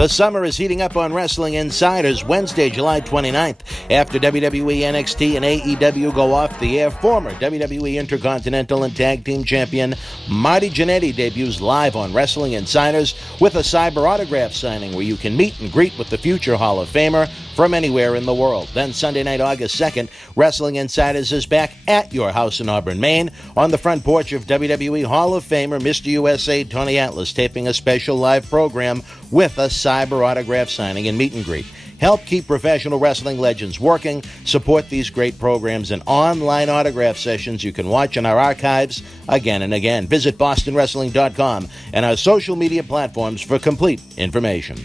The summer is heating up on Wrestling Insiders Wednesday, July 29th. After WWE, NXT, and AEW go off the air, former WWE Intercontinental and Tag Team Champion Marty Jannetty debuts live on Wrestling Insiders with a cyber autograph signing where you can meet and greet with the future Hall of Famer from anywhere in the world. Then Sunday night, August 2nd, Wrestling Insiders is back at your house in Auburn, Maine, on the front porch of WWE Hall of Famer Mr. USA Tony Atlas, taping a special live program with a cyber autograph signing and meet and greet. Help keep professional wrestling legends working. Support these great programs and online autograph sessions you can watch in our archives again and again. Visit bostonwrestling.com and our social media platforms for complete information.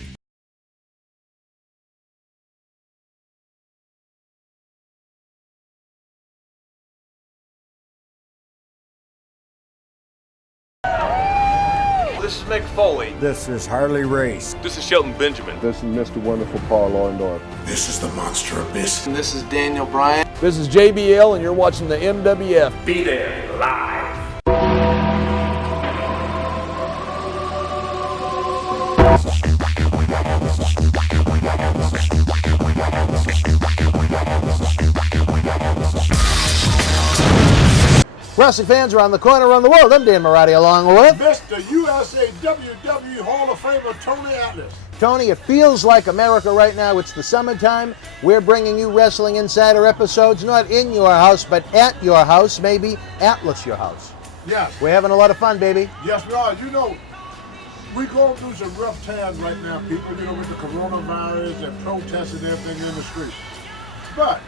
This is Mick Foley. This is Harley Race. This is Shelton Benjamin. This is Mr. Wonderful Paul Orndorff. This is the Monster Abyss. And this is Daniel Bryan. This is JBL, and you're watching the MWF. Be there live. Wrestling fans around the corner, around the world, I'm Dan Marotti along with Mr. USA WWE Hall of Famer Tony Atlas. Tony. It feels like America right now. It's the summertime. We're bringing you Wrestling Insider episodes, not in your house, but at your house, maybe Atlas your house. Yes. We're having a lot of fun, baby. Yes, we are. You know, we're going through some rough times right now, people, you know, with the coronavirus and protests and everything in the street. But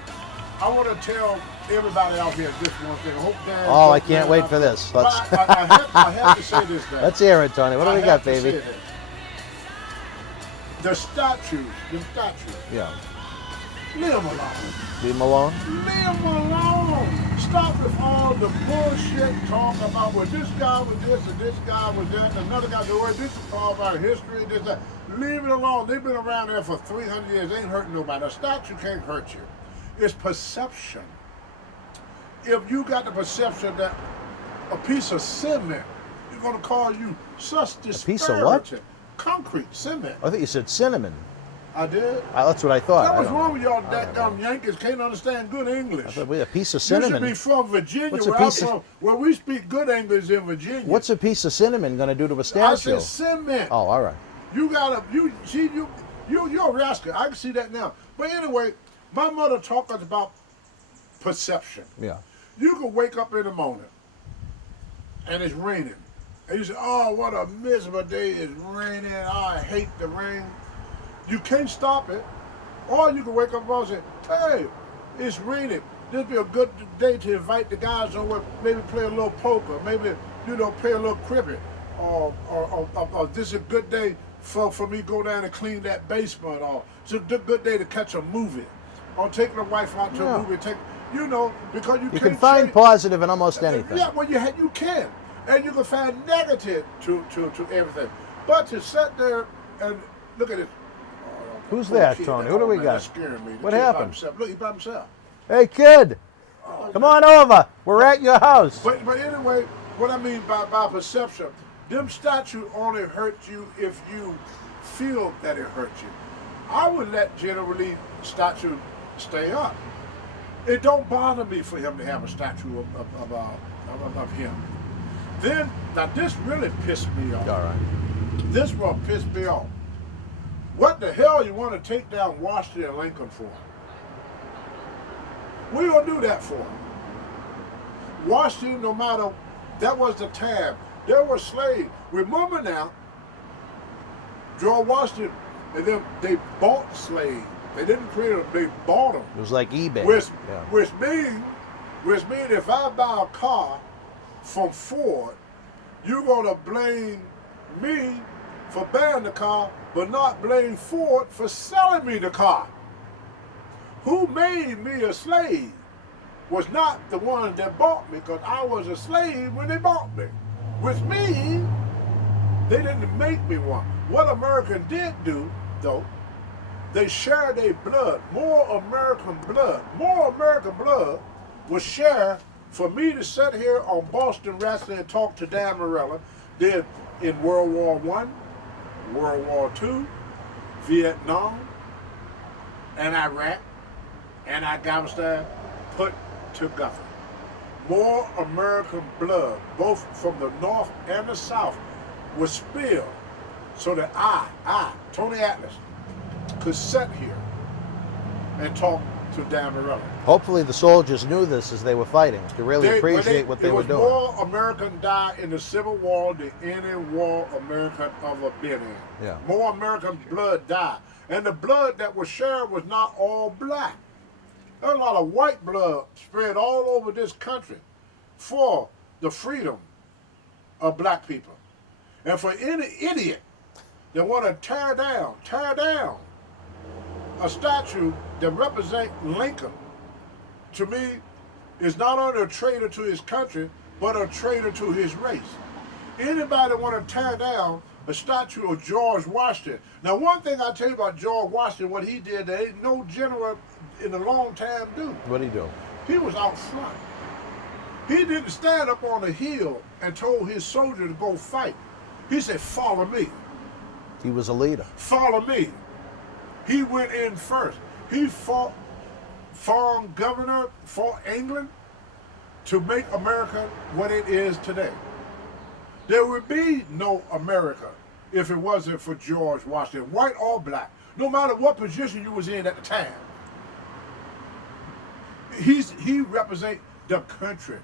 I want to tell everybody out here just one thing. I hope Dan. Oh, I can't wait for this. I have to say this, Dan. Let's hear it, Tony. What do we got, baby? The statues. Yeah. Leave them alone. Leave them alone? Leave them alone. Stop with all the bullshit talk about, well, this guy was this and this guy was that and another guy was this is all about history, this, that. Leave it alone. They've been around there for 300 years. They ain't hurting nobody. A statue can't hurt you. It's perception. If you got the perception that a piece of cement is going to cause you such disparity. A piece of what? Concrete, cement. I thought you said cinnamon. I did. That's what I thought. What's wrong with y'all that Yankees can't understand good English? I thought, wait, a piece of cinnamon. You should be from Virginia, What's a where I'm piece of- from, where we speak good English in Virginia. What's a piece of cinnamon going to do to a I statue? said cement. Oh, all right. You gotta, you're a rascal. I can see that now. But anyway, my mother taught us about perception. Yeah. You can wake up in the morning and it's raining. And you say, oh, what a miserable day, it's raining, I hate the rain. You can't stop it. Or you can wake up and say, hey, it's raining. This would be a good day to invite the guys over, maybe play a little poker, maybe, play a little cricket. Or this is a good day for me to go down and clean that basement. Or it's a good day to catch a movie. Or taking the wife out to a movie. Because you can find positive in almost anything. Yeah, well, you can. And you can find negative to everything. But to sit there and look at it. Who's that, Tony? Who do we got? That's scaring me. What happened? Look, he's by himself. Hey, kid. Come on over. We're at your house. But anyway, what I mean by perception, them statues only hurt you if you feel that it hurts you. I would let generally statue stay up. It don't bother me for him to have a statue of him. Then, now this really pissed me off. All right. This will piss me off. What the hell you want to take down Washington and Lincoln for? What you gonna do that for? Washington, no matter, that was the time. There were slaves. Remember now, George Washington, and then they bought slaves. They didn't create them, they bought them. It was like eBay. Which means if I buy a car from Ford, you're gonna blame me for buying the car, but not blame Ford for selling me the car. Who made me a slave was not the ones that bought me, because I was a slave when they bought me. Which means they didn't make me one. What America did do, though, they shared their blood. More American blood was shared for me to sit here on Boston Wrestling and talk to Dan Morella, did in World War I, World War II, Vietnam and Iraq and Afghanistan put together. More American blood, both from the North and the South, was spilled so that I, Tony Atlas, could sit here and talk to Dan Morello. Hopefully the soldiers knew this as they were fighting to really appreciate what they were doing. There was more American died in the Civil War than any war America ever been in. Yeah. More American blood died. And the blood that was shared was not all black. There was a lot of white blood spread all over this country for the freedom of black people. And for any idiot that want to tear down a statue that represents Lincoln, to me, is not only a traitor to his country, but a traitor to his race. Anybody want to tear down a statue of George Washington? Now, one thing I tell you about George Washington, what he did, there ain't no general in a long time do. What did he do? He was out front. He didn't stand up on the hill and told his soldier to go fight. He said, follow me. He was a leader. Follow me. He went in first. He fought foreign governor for England to make America what it is today. There would be no America if it wasn't for George Washington, white or black, no matter what position you was in at the time. He represents the country,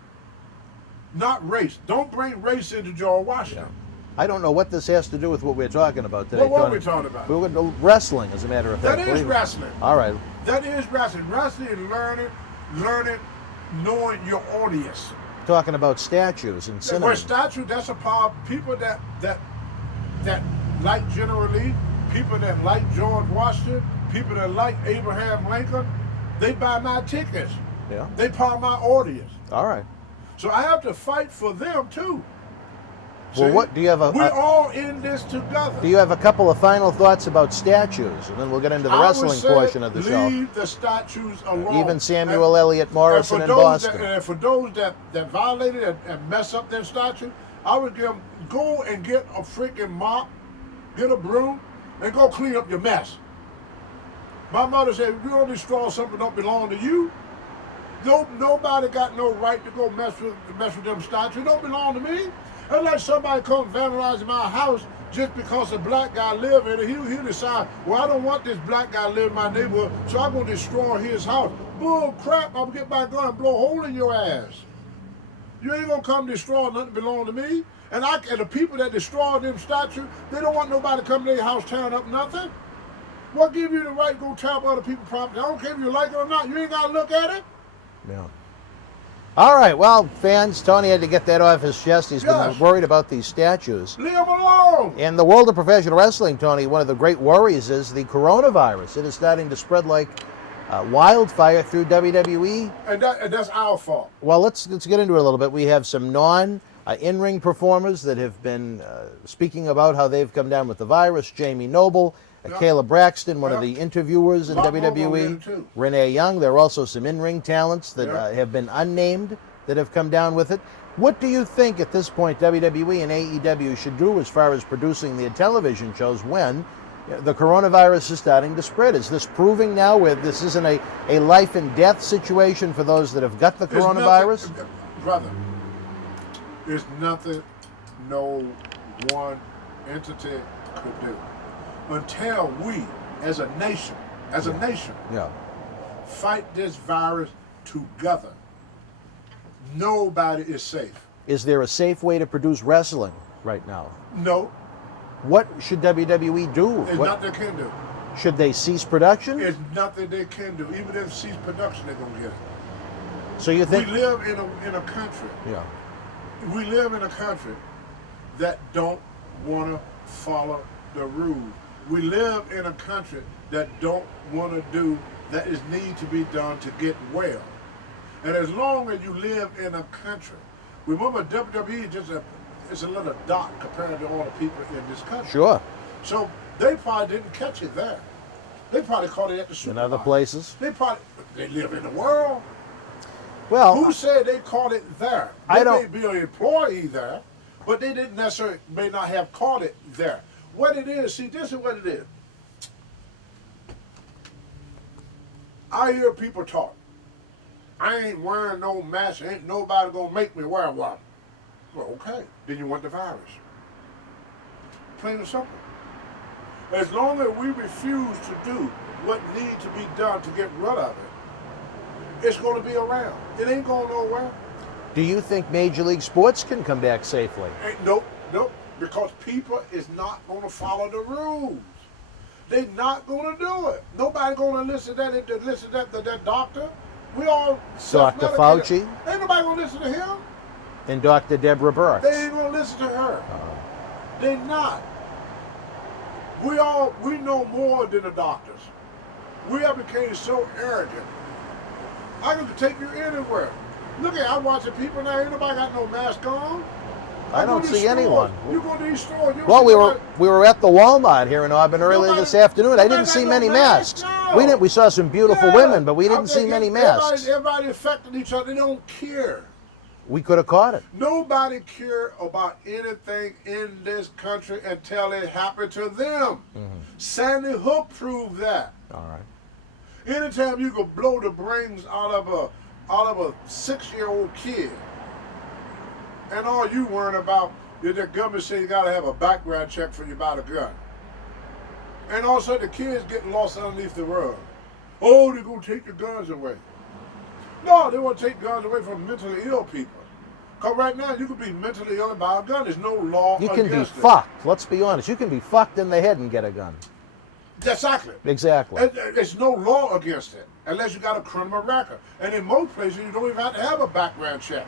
not race. Don't bring race into George Washington. Yeah. I don't know what this has to do with what we're talking about today. Well, what Tony. are we talking about? We're going to wrestling, as a matter of fact. That is wrestling. All right. That is wrestling. Wrestling is learning, knowing your audience. Talking about statues and cinema. Well, statue, that's a power. People that like General Lee, people that like George Washington, people that like Abraham Lincoln, they buy my tickets. Yeah. They part of my audience. All right. So I have to fight for them too. Well, See? what do you have? We're all in this together. Do you have a couple of final thoughts about statues, and then we'll get into the wrestling portion of the show? Leave the statues alone. Even Samuel Eliot Morrison in Boston. And for those that violated and mess up their statue, I would give them, go and get a freaking mop, get a broom, and go clean up your mess. My mother said, if you don't destroy something that don't belong to you, nobody got no right to go mess with them statues. It don't belong to me. Unless somebody come vandalizing my house just because a black guy live in it, he'll decide, well, I don't want this black guy live in my neighborhood, so I'm going to destroy his house. Bull crap, I'm going to get my gun and blow a hole in your ass. You ain't going to come destroy nothing that belong to me. And the people that destroy them statues, they don't want nobody to come to their house tearing up nothing. What give you the right to go tear up other people's property? I don't care if you like it or not. You ain't got to look at it. Yeah. All right, well, fans, Tony had to get that off his chest. He's been worried about these statues. Leave them alone. In the world of professional wrestling, Tony, one of the great worries is the coronavirus. It is starting to spread like wildfire through WWE. And that's our fault. Well, let's get into it a little bit. We have some in-ring performers that have been speaking about how they've come down with the virus. Jamie Noble, Kayla Braxton, one of the interviewers in WWE, Renee Young. There are also some in-ring talents that have been unnamed that have come down with it. What do you think at this point WWE and AEW should do as far as producing the television shows when the coronavirus is starting to spread? Is this proving now where this isn't a life and death situation for those that have got the coronavirus? Brother, there's nothing no one entity could do. Until we, as a nation, fight this virus together, nobody is safe. Is there a safe way to produce wrestling right now? No. What should WWE do? There's nothing they can do. Should they cease production? There's nothing they can do. Even if cease production, they're going to get it. So you think... We live in a country. Yeah. We live in a country that don't want to follow the rules. We live in a country that don't want to do that is need to be done to get well. And as long as you live in a country, remember WWE it's a little dot compared to all the people in this country. Sure. So they probably didn't catch it there. They probably caught it at the supermarket. In other places? They live in the world. Well, who said they caught it there? They may be an employee there, but they didn't necessarily may not have caught it there. What it is, see, this is what it is. I hear people talk. I ain't wearing no mask. Ain't nobody gonna make me wear one. Well, okay. Then you want the virus. Plain and simple. As long as we refuse to do what needs to be done to get rid of it, it's going to be around. It ain't going nowhere. Do you think Major League Sports can come back safely? Nope. Because people is not going to follow the rules. They're not going to do it. Nobody going to listen to that doctor. We all Dr. Fauci? Ain't nobody going to listen to him. And Dr. Deborah Burks? They ain't going to listen to her. They're not. We know more than the doctors. We have become so arrogant. I can take you anywhere. Look at, I'm watching people now. Ain't nobody got no mask on. I don't see anyone. You go to these stores. Well, we were at the Walmart here in Auburn earlier this afternoon. I didn't see many masks. No. We saw some beautiful women, but we didn't see many masks. Everybody affecting each other. They don't care. We could have caught it. Nobody care about anything in this country until it happened to them. Sandy Hook proved that. All right. Anytime you can blow the brains out of a 6-year-old kid, and all you worrying about is the government say you gotta have a background check for you buy the gun. And all of a sudden the kids getting lost underneath the rug. Oh, they're gonna take the guns away. No, they want to take guns away from mentally ill people. Because right now, you can be mentally ill and buy a gun. There's no law against it. You can be fucked. Let's be honest. You can be fucked in the head and get a gun. Exactly. Exactly. There's no law against it, unless you got a criminal record. And in most places, you don't even have to have a background check.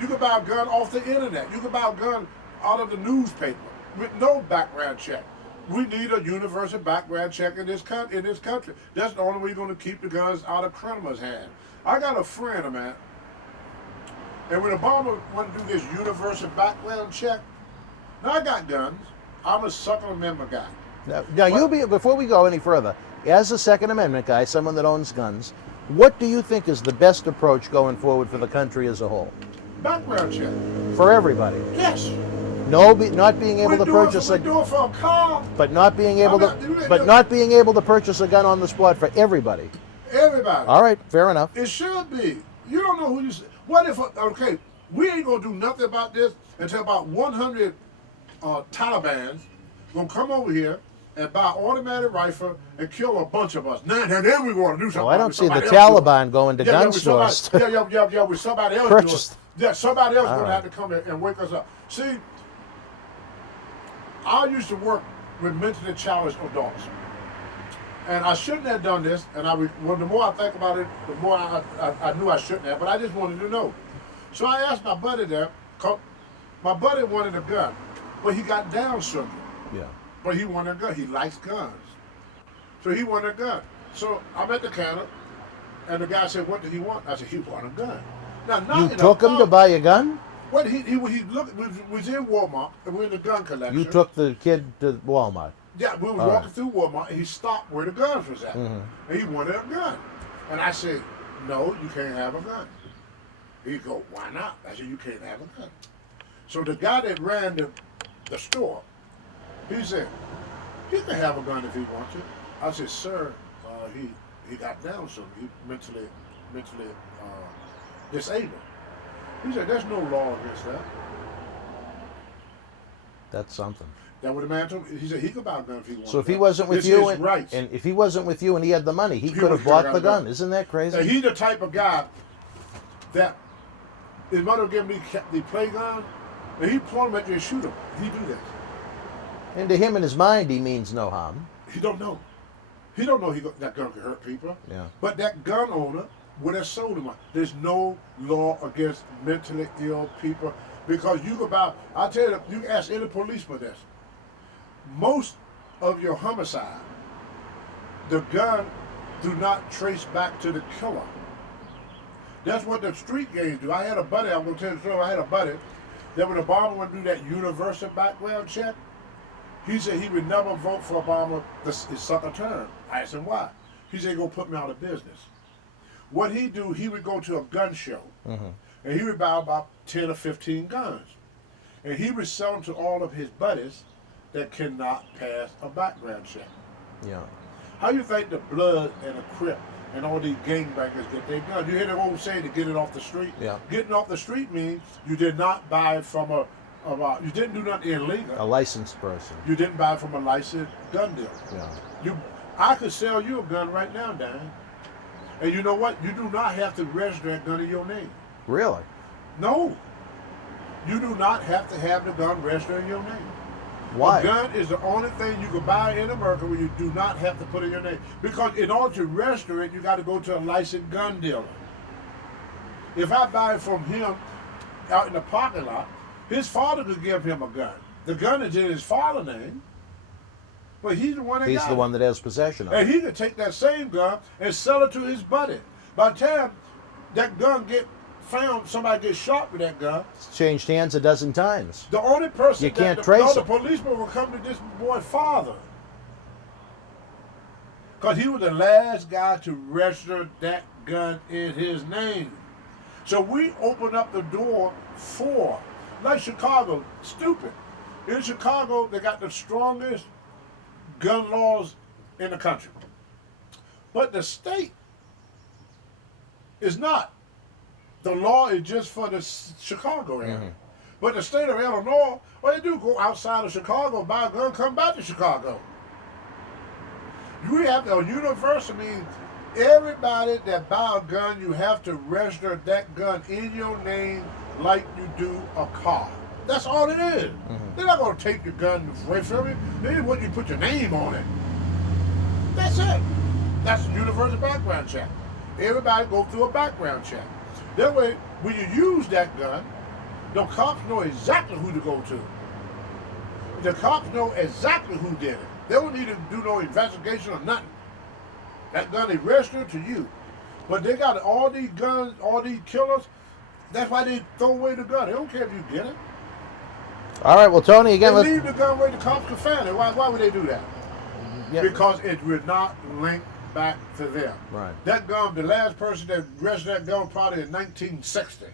You can buy a gun off the internet. You can buy a gun out of the newspaper with no background check. We need a universal background check in this country. That's the only way you're going to keep the guns out of criminals' hands. I got a friend, man, and when Obama wanted to do this universal background check, now I got guns. I'm a Second Amendment guy. Now before we go any further, as a Second Amendment guy, someone that owns guns, what do you think is the best approach going forward for the country as a whole? Background check. For everybody? Yes. Not being able to purchase we do it for a car. But not being able to purchase a gun on the spot for everybody. Everybody. All right, fair enough. It should be. You don't know who you. What if? Okay, we ain't gonna do nothing about this until about 100 Talibans gonna come over here and buy an automatic rifle and kill a bunch of us. Now then we want to do something. Oh, I don't see the Taliban going to gun stores. With somebody else. Purchase. Somebody else gonna have to come in and wake us up. See, I used to work with mentally challenged adults. And I shouldn't have done this, and the more I think about it, the more I knew I shouldn't have, but I just wanted to know. So I asked my buddy there, my buddy wanted a gun, but he got Down syndrome. Yeah. But he wanted a gun. He likes guns. So he wanted a gun. So I'm at the counter, and the guy said, what did he want? I said, he wanted a gun. Now, not you took him to buy a gun? Well, he looked, we was in Walmart, and we're in the gun collection. You took the kid to Walmart? Yeah, we were walking through Walmart, and he stopped where the guns was at. And he wanted a gun. And I said, no, you can't have a gun. He go, why not? I said, you can't have a gun. So the guy that ran the store, he said, he can have a gun if he wants to. I said, sir, he got Down syndrome. He mentally disabled. He said, there's no law against that. That's something. That what the man told me. He said he could buy a gun if he wanted. So if he wasn't with you, and if he wasn't with you and he had the money, he could have bought the gun. Isn't that crazy? He's the type of guy that his mother gave me the play gun, and he point him at you and shoot him. He do that. And to him in his mind, he means no harm. He don't know. That gun can hurt people. Yeah. But that gun owner would have sold him one. There's no law against mentally ill people because you can buy. I tell you, you can ask any policeman this. Most of your homicide, the gun do not trace back to the killer. That's what the street gangs do. I had a buddy, I'm going to tell you the story, I had a buddy that when Obama went to do that universal background check, he said he would never vote for Obama his second term. I asked him why. He said, go put me out of business. What he do, he would go to a gun show, and he would buy about 10 or 15 guns. And he would sell them to all of his buddies that cannot pass a background check. Yeah. How you think the Blood and the Crip and all these gangbangers get their gun. You hear the old saying to get it off the street? Yeah. Getting off the street means you did not buy it from you didn't do nothing illegal. A licensed person. You didn't buy it from a licensed gun dealer. Yeah. I could sell you a gun right now, Dan. And you know what? You do not have to register that gun in your name. Really? No. You do not have to have the gun registered in your name. Why? A gun is the only thing you can buy in America where you do not have to put in your name. Because in order to register it, you got to go to a licensed gun dealer. If I buy it from him out in the parking lot, his father could give him a gun. The gun is in his father's name, but he's the one that He's got the it. one that has possession of it. And he could take that same gun and sell it to his buddy. By the time that gun get found, somebody gets shot with that gun. It's changed hands a dozen times. The only person You can't that trace the him. policeman will come to this boy's father. Because he was the last guy to register that gun in his name. So we open up the door for, like Chicago, stupid. In Chicago, they got the strongest gun laws in the country. But the state is not. The law is just for the Chicago area. Mm-hmm. But the state of Illinois, what they do, go outside of Chicago, buy a gun, come back to Chicago. You have to, a university means everybody that buy a gun, you have to register that gun in your name like you do a car. That's all it is. Mm-hmm. They're not going to take your gun away from you. They just want you to put your name on it. That's it. That's the universal background check. Everybody go through a background check. That way, when you use that gun, the cops know exactly who to go to. The cops know exactly who did it. They don't need to do no investigation or nothing. That gun is registered to you. But they got all these guns, all these killers. That's why they throw away the gun. They don't care if you get it. All right, well, Tony, They again, leave the gun where the cops can find it. Why would they do that? Yeah. Because it would not link back to them. Right. That gun, the last person that registered that gun probably in 1960.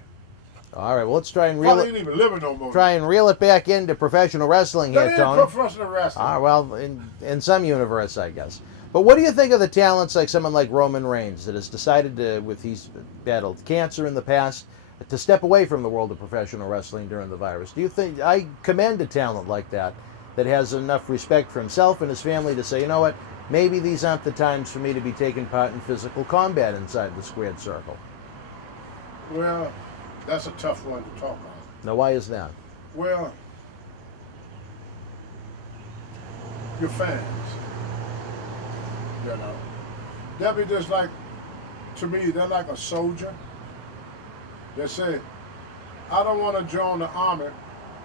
All right, well, let's try and reel Probably ain't it. even living no more. Try and reel it back into professional wrestling That here, is Tony. professional wrestling. Ah, well, in some universe, I guess. But what do you think of the talents like someone like Roman Reigns that has decided to, he's battled cancer in the past, to step away from the world of professional wrestling during the virus? Do you think, I commend a talent like that has enough respect for himself and his family to say, you know what, maybe these aren't the times for me to be taking part in physical combat inside the squared circle? Well, that's a tough one to talk on. Now, why is that? Well, your fans, you know, they'll be just like, to me, they're like a soldier. They say, I don't want to join the army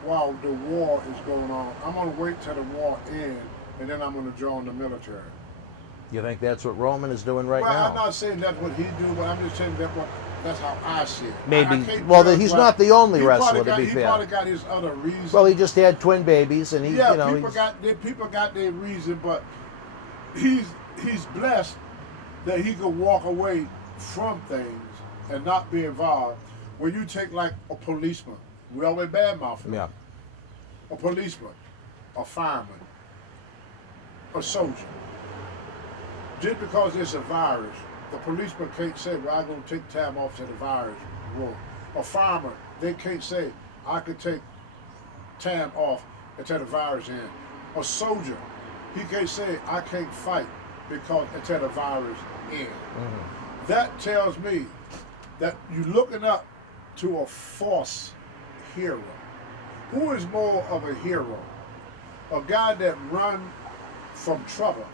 while the war is going on. I'm going to wait till the war ends, and then I'm going to join the military. You think that's what Roman is doing right well, now? I'm not saying that's what he do, but I'm just saying that's how I see it. Maybe. I can't Well, judge he's why- not the only he wrestler, probably to got- be he fair. probably got his other reasons. Well, he just had twin babies, and he, yeah, you know, people got their reason, but he's blessed that he could walk away from things and not be involved. When you take like a policeman, we always badmouth him. yeah. A policeman, a fireman, a soldier. Just because it's a virus, the policeman can't say, well, I'm going to take time off to the virus. Whoa. A farmer, they can't say, I could take time off until the virus ends. A soldier, he can't say, I can't fight because until the virus ends. Mm-hmm. That tells me that you're looking up to a false hero. Who is more of a hero? A guy that run from trouble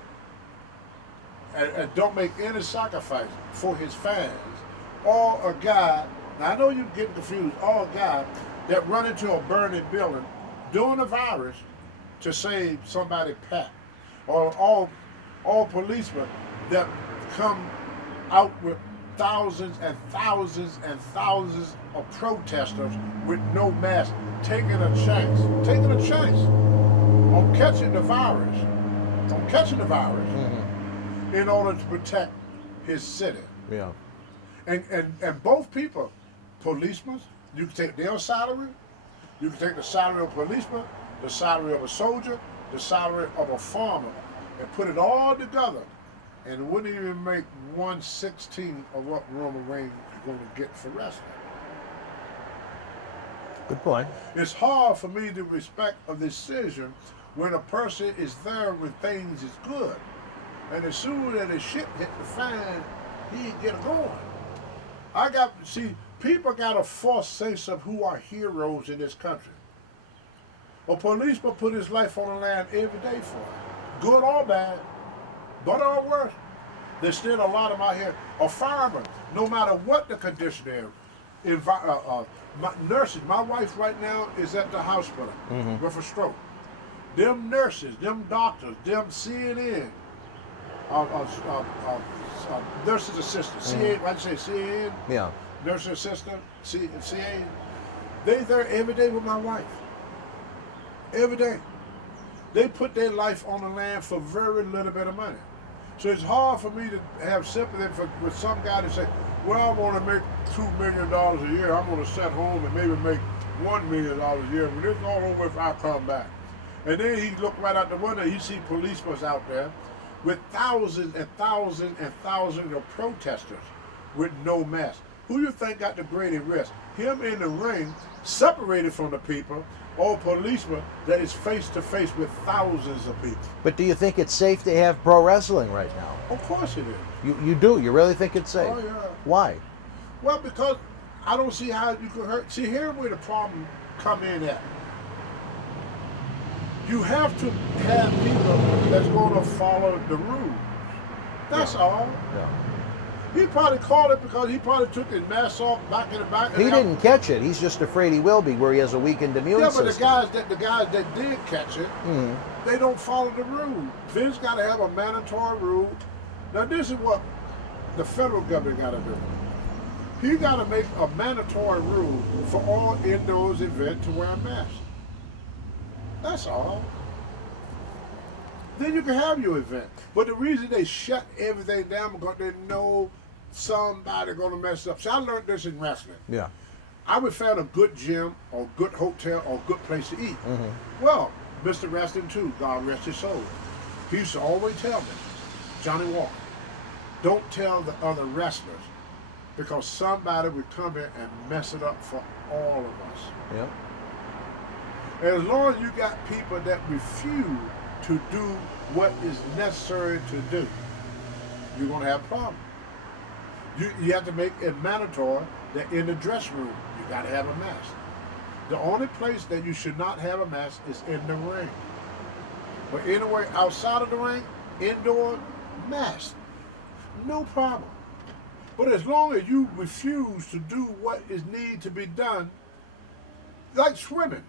and don't make any sacrifice for his fans, or a guy, now I know you're getting confused, or a guy that run into a burning building during a virus to save somebody's pet, or all policemen that come out with thousands and thousands and thousands of protesters with no mask, taking a chance on catching the virus, in order to protect his city. Yeah. And both people, policemen, you can take their salary, you can take the salary of a policeman, the salary of a soldier, the salary of a farmer, and put it all together and wouldn't even make 1/16 of what Roman Reigns is going to get for wrestling. Good point. It's hard for me to respect a decision when a person is there when things is good. And as soon as the shit hit the fan, he get going. People got a false sense of who are heroes in this country. A policeman put his life on the line every day for it. Good or bad, but or worse. There's still a lot of them out here. A fireman, no matter what the condition is, nurses, my wife right now is at the hospital with a stroke. Them nurses, them doctors, them CNN, nurses assistant, CA, what'd you say, CAN? Yeah. Nurses assistant, CA. They there every day with my wife. Every day. They put their life on the line for very little bit of money. So it's hard for me to have sympathy with some guy to say, well, I want to make $2 million a year. I'm going to sit home and maybe make $1 million a year. When it's all over, if I come back. And then he looked right out the window. He see policemen out there with thousands and thousands and thousands of protesters with no mask. Who you think got the greatest risk? Him in the ring, separated from the people, or a policeman that is face to face with thousands of people? But do you think it's safe to have pro wrestling right now? Of course it is. You do? You really think it's safe? Oh, yeah. Why? Well, because I don't see how you could hurt. See, here's where the problem come in at. You have to have people that's going to follow the rules. That's all. Yeah. He probably called it because he probably took his mask off back in the back. He didn't catch it. He's just afraid he will be, where he has a weakened immune system. Yeah, but the guys that did catch it, they don't follow the rule. Vince got to have a mandatory rule. Now this is what the federal government got to do. He got to make a mandatory rule for all indoors events to wear a mask. That's all. Then you can have your event. But the reason they shut everything down because they know somebody gonna mess up. See, I learned this in wrestling. Yeah. I would find a good gym or good hotel or good place to eat. Well, Mr. Wrestling too, God rest his soul. He used to always tell me, Johnny Walker, don't tell the other wrestlers because somebody would come in and mess it up for all of us. Yeah. And as long as you got people that refuse to do what is necessary to do, you're going to have a problem. You have to make it mandatory that in the dressing room, you got to have a mask. The only place that you should not have a mask is in the ring. But anywhere outside of the ring, indoor, mask. No problem. But as long as you refuse to do what is needed to be done, like swimming.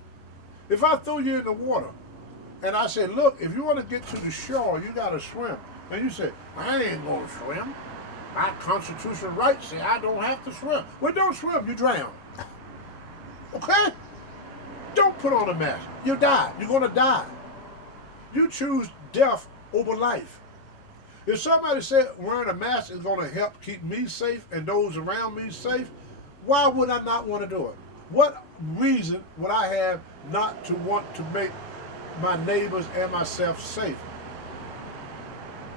If I throw you in the water and I say, look, if you want to get to the shore, you got to swim. And you say, I ain't going to swim. My constitutional rights say I don't have to swim. Well, don't swim, you drown. Okay? Don't put on a mask. You die. You're going to die. You choose death over life. If somebody said wearing a mask is going to help keep me safe and those around me safe, why would I not want to do it? What reason would I have not to want to make my neighbors and myself safe?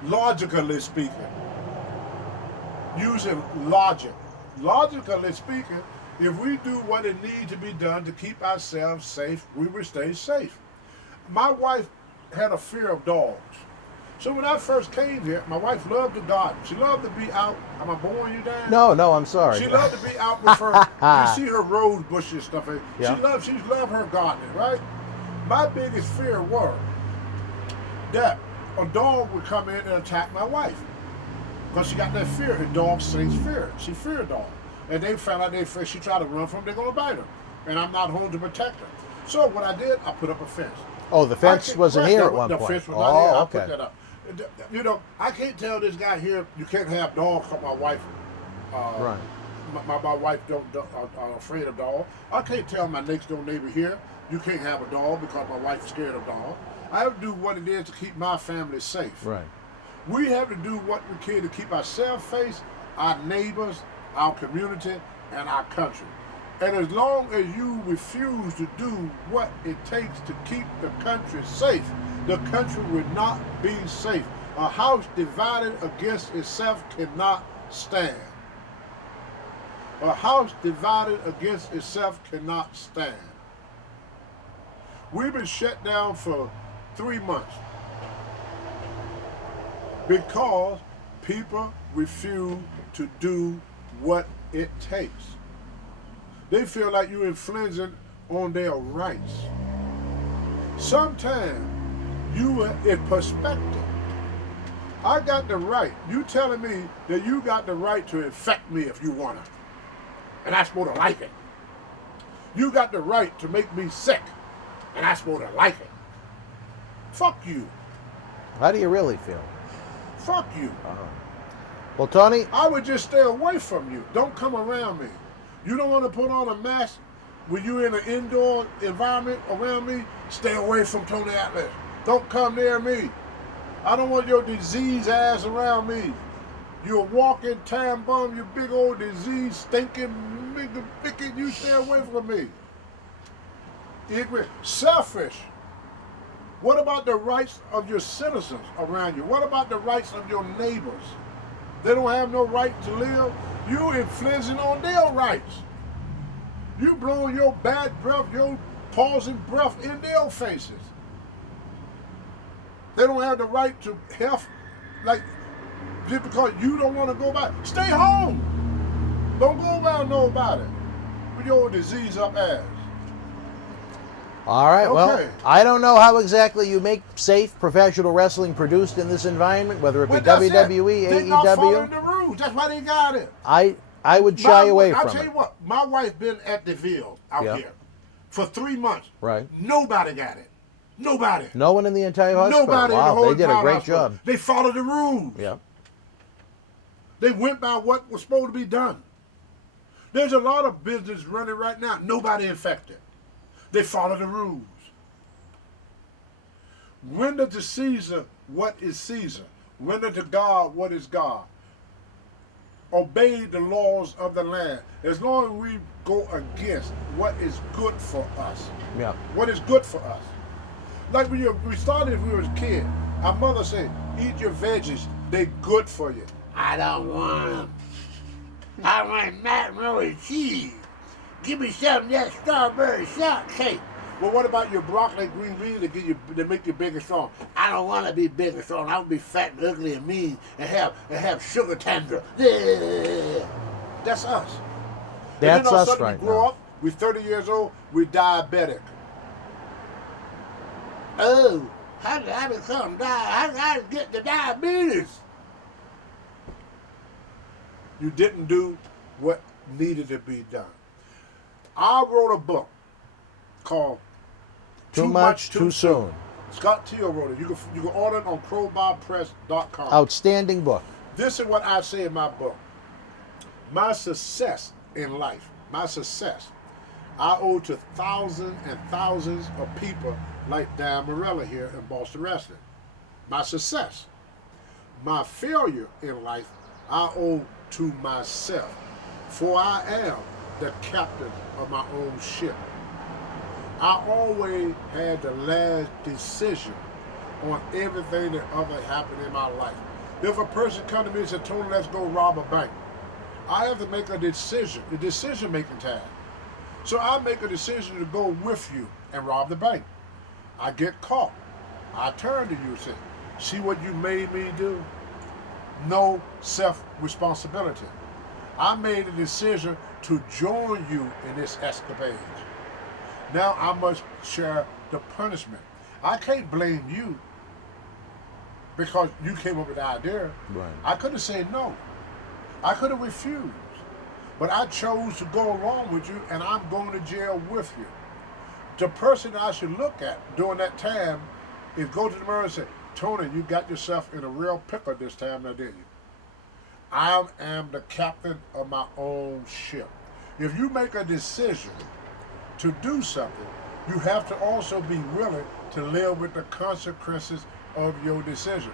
Logically speaking, using logic. Logically speaking, if we do what it needs to be done to keep ourselves safe, we will stay safe. My wife had a fear of dogs. So when I first came here, my wife loved to garden. She loved to be out. Am I boring you, Dan? No, I'm sorry. She loved to be out with her. You see her rose bushes and stuff. Yeah. She loved her gardening, right? My biggest fear was that a dog would come in and attack my wife. Because she got that fear. And dogs sense fear. She feared dogs. And they found out she tried to run from them, they're going to bite her. And I'm not home to protect her. So what I did, I put up a fence. Oh, the fence wasn't here at one point. The fence was not here. I Okay. put that up. You know, I can't tell this guy here you can't have dogs because my wife. Right. My wife are afraid of dogs. I can't tell my next door neighbor here you can't have a dog because my wife's scared of dogs. I have to do what it is to keep my family safe. Right. We have to do what we can to keep ourselves safe, our neighbors, our community, and our country. And as long as you refuse to do what it takes to keep the country safe, the country will not be safe. A house divided against itself cannot stand. A house divided against itself cannot stand. We've been shut down for 3 months because people refuse to do what it takes. They feel like you're infringing on their rights. Sometimes you are in perspective. I got the right. You telling me that you got the right to infect me if you wanna. And I'm supposed to like it. You got the right to make me sick. And I'm supposed to like it. Fuck you. How do you really feel? Fuck you. Well, Tony, I would just stay away from you. Don't come around me. You don't want to put on a mask when you're in an indoor environment around me? Stay away from Tony Atlas. Don't come near me. I don't want your disease ass around me. You're a walking time bomb, you big old disease stinking nigga. You stay away from me. Ignorant, selfish. What about the rights of your citizens around you? What about the rights of your neighbors? They don't have no right to live. You infringing on their rights. You blowing your bad breath, your poison breath in their faces. They don't have the right to health, like just because you don't want to go by. Stay home. Don't go around nobody with your disease up ass. all right, well, Okay. I don't know how exactly you make safe professional wrestling produced in this environment, whether it be But that's it. WWE, They not following AEW. the rules. That's why they got it. I would shy away I'll from tell it. you what, my wife been at the Ville out Yeah. here for 3 months. Right. Nobody got it. Nobody. No one in the entire hospital. Nobody in the Wow, whole they did a entire great hospital. job. They followed the rules. Yeah. They went by what was supposed to be done. There's a lot of business running right now. Nobody infected. They follow the rules. Render to Caesar what is Caesar. Render to God what is God. Obey the laws of the land. As long as we go against what is good for us. Yeah. What is good for us. Like when we started when we was a kid, our mother said, eat your veggies, they good for you. I don't want them. I want macaroni and cheese. Give me some of that strawberry shortcake. Well, what about your broccoli green beans that make you big and strong? I don't want to be big and strong. I want to be fat and ugly and mean and have sugar tender. That's us. That's and then all of a us sudden right we grow now. up, we're 30 years old, we're diabetic. Oh, how did I become How did I get the diabetes? You didn't do what needed to be done. I wrote a book called Too Much, Too Soon. Scott Teal wrote it. You can order it on crowbarpress.com. Outstanding book. This is what I say in my book. My success in life, my success, I owe to thousands and thousands of people like Dan Morella here in Boston Wrestling. My success. My failure in life, I owe to myself. For I am the captain of my own ship. I always had the last decision on everything that ever happened in my life. If a person come to me and say, Tony, let's go rob a bank, I have to make a decision, the decision-making time. So I make a decision to go with you and rob the bank. I get caught. I turn to you and say, see what you made me do? No self-responsibility. I made a decision to join you in this escapade. Now I must share the punishment. I can't blame you because you came up with the idea. Right. I could have said no. I could have refused. But I chose to go along with you, and I'm going to jail with you. The person I should look at during that time is go to the mirror and say, Tony, you got yourself in a real pickle this time now, didn't you? I am the captain of my own ship. If you make a decision to do something, you have to also be willing to live with the consequences of your decision.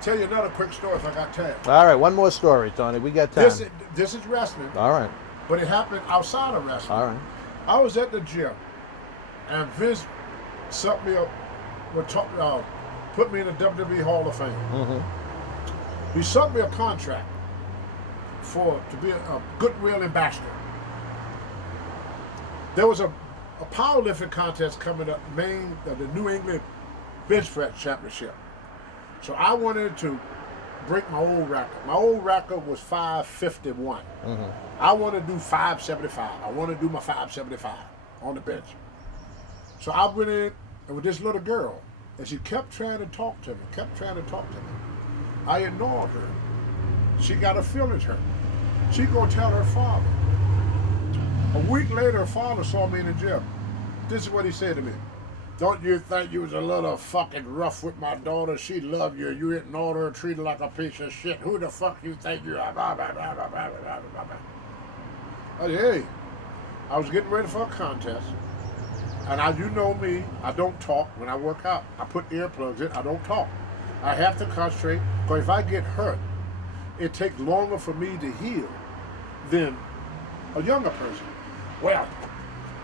Tell you another quick story if I got time. All right, one more story, Tony. We got time. This is wrestling, All right. but it happened outside of wrestling. All right. I was at the gym, and Vince set me up, put me in the WWE Hall of Fame. Mm-hmm. He sent me a contract to be a goodwill ambassador. There was a powerlifting contest coming up, the New England Bench Press Championship. So I wanted to break my old record. My old record was 551. I want to do 575. I want to do my 575 on the bench. So I went in with this little girl, and she kept trying to talk to me, I ignored her. She got her feelings hurt. She gonna tell her father. A week later, her father saw me in the gym. This is what he said to me. Don't you think you was a little fucking rough with my daughter? She loved you. You ignored her and treated her like a piece of shit. Who the fuck you think you are? I said, hey, I was getting ready for a contest. And you know me, I don't talk when I work out. I put earplugs in, I don't talk. I have to concentrate, because if I get hurt, it takes longer for me to heal than a younger person. Well,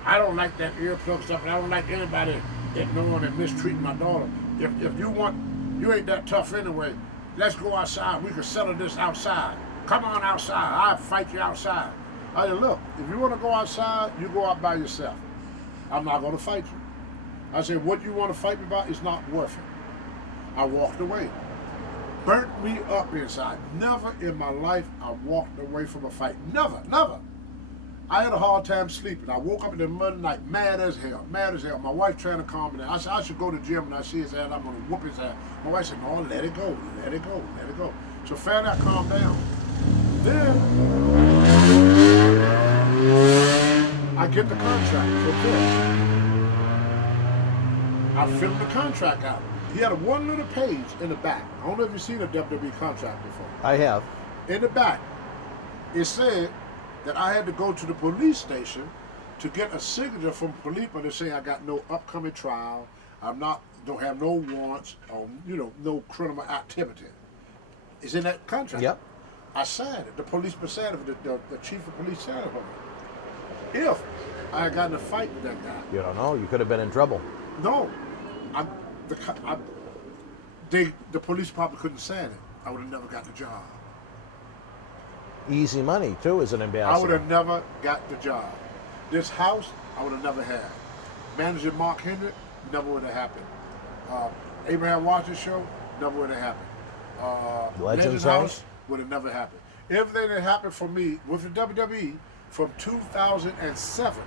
I don't like that earplug stuff, and I don't like anybody ignoring and mistreating my daughter. If you want, you ain't that tough anyway. Let's go outside. We can settle this outside. Come on outside. I'll fight you outside. I said, look, if you want to go outside, you go out by yourself. I'm not going to fight you. I said, what you want to fight me about is not worth it. I walked away. Burnt me up inside. Never in my life I walked away from a fight. Never. I had a hard time sleeping. I woke up in the middle of the night mad as hell. My wife trying to calm me down. I said, I should go to the gym, and I see his ass, I'm going to whoop his ass. My wife said, no, let it go. So finally I calmed down. Then I get the contract for this. I filled the contract out. He had one little page in the back. I don't know if you've seen a WWE contract before. I have. In the back, it said that I had to go to the police station to get a signature from police, but they say I got no upcoming trial. Don't have no warrants, or no criminal activity. It's in that contract. Yep. I signed it. The policeman signed it. The chief of police signed it for me. If I had gotten in a fight with that guy. You don't know. You could have been in trouble. No. The police probably couldn't sign it. I would have never got the job. Easy money, too, as an ambassador. I would have never got the job. This house, I would have never had. Manager Mark Henry, never would have happened. Abraham Washington show, never would have happened. Legends House would have never happened. Everything that happened for me with the WWE from 2007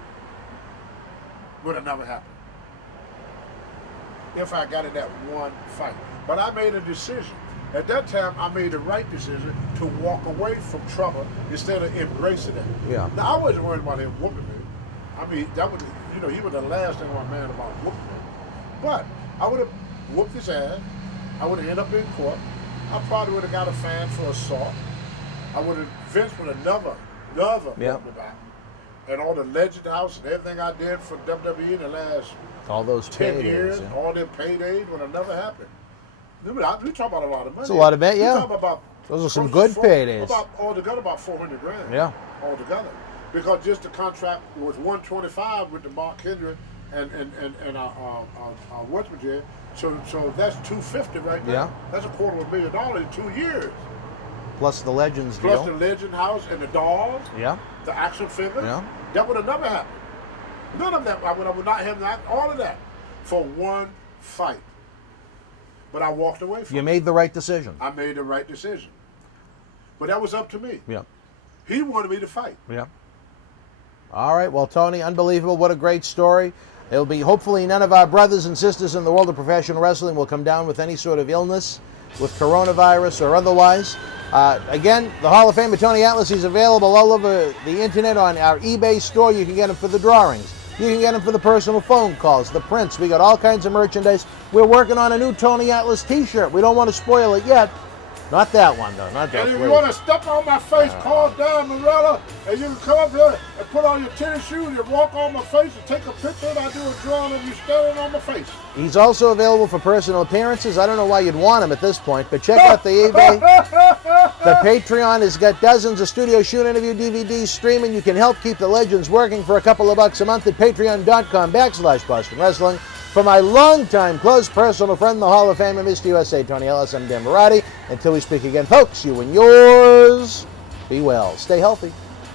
would have never happened if I got in that one fight. But I made a decision. At that time, I made the right decision to walk away from trouble instead of embracing it. Yeah. Now, I wasn't worried about him whooping me. I mean, that was, he was the last thing on man about whooping me. But I would have whooped his ass. I would have ended up in court. I probably would have got a fine for assault. Vince would have never whooped me back. And all the Legend House and everything I did for WWE in the last all those 10 paydays, years, all them paydays would have never happened. We talk about a lot of money. It's a lot of money, yeah. We talk about those are some good paydays. Altogether about $400,000. Yeah. Altogether. Because just the contract was $125 with the Mark Henry and Westbridge. So that's $250 right there. Yeah. That's $250,000 in 2 years. Plus the Legends Plus deal. the Legend House and the dolls. Yeah. The action figures. Yeah. That would have never happened. None of that. I would not have that. All of that for one fight. But I walked away from it. You made the right decision. I made the right decision. But that was up to me. Yeah. He wanted me to fight. Yeah. All right. Well, Tony, unbelievable. What a great story. It'll be hopefully none of our brothers and sisters in the world of professional wrestling will come down with any sort of illness, with coronavirus or otherwise. Again, the Hall of Famer Tony Atlas is available all over the internet on our eBay store. You can get him for the drawings. You can get him for the personal phone calls, the prints. We got all kinds of merchandise. We're working on a new Tony Atlas t-shirt. We don't want to spoil it yet. Not that one, though. Not that And if please. you want to step on my face, call down Morella, and you can come up here and put on your tennis shoes and walk on my face and take a picture, and I do a drawing of you standing on my face. He's also available for personal appearances. I don't know why you'd want him at this point, but check out the eBay. The Patreon has got dozens of studio shoot interview DVDs streaming. You can help keep the Legends working for a couple of bucks a month at patreon.com/Boston Wrestling. For my longtime close personal friend, the Hall of Famer, Mr. USA, Tony Ellis, I'm Dan Marati. Until we speak again, folks, you and yours, be well. Stay healthy.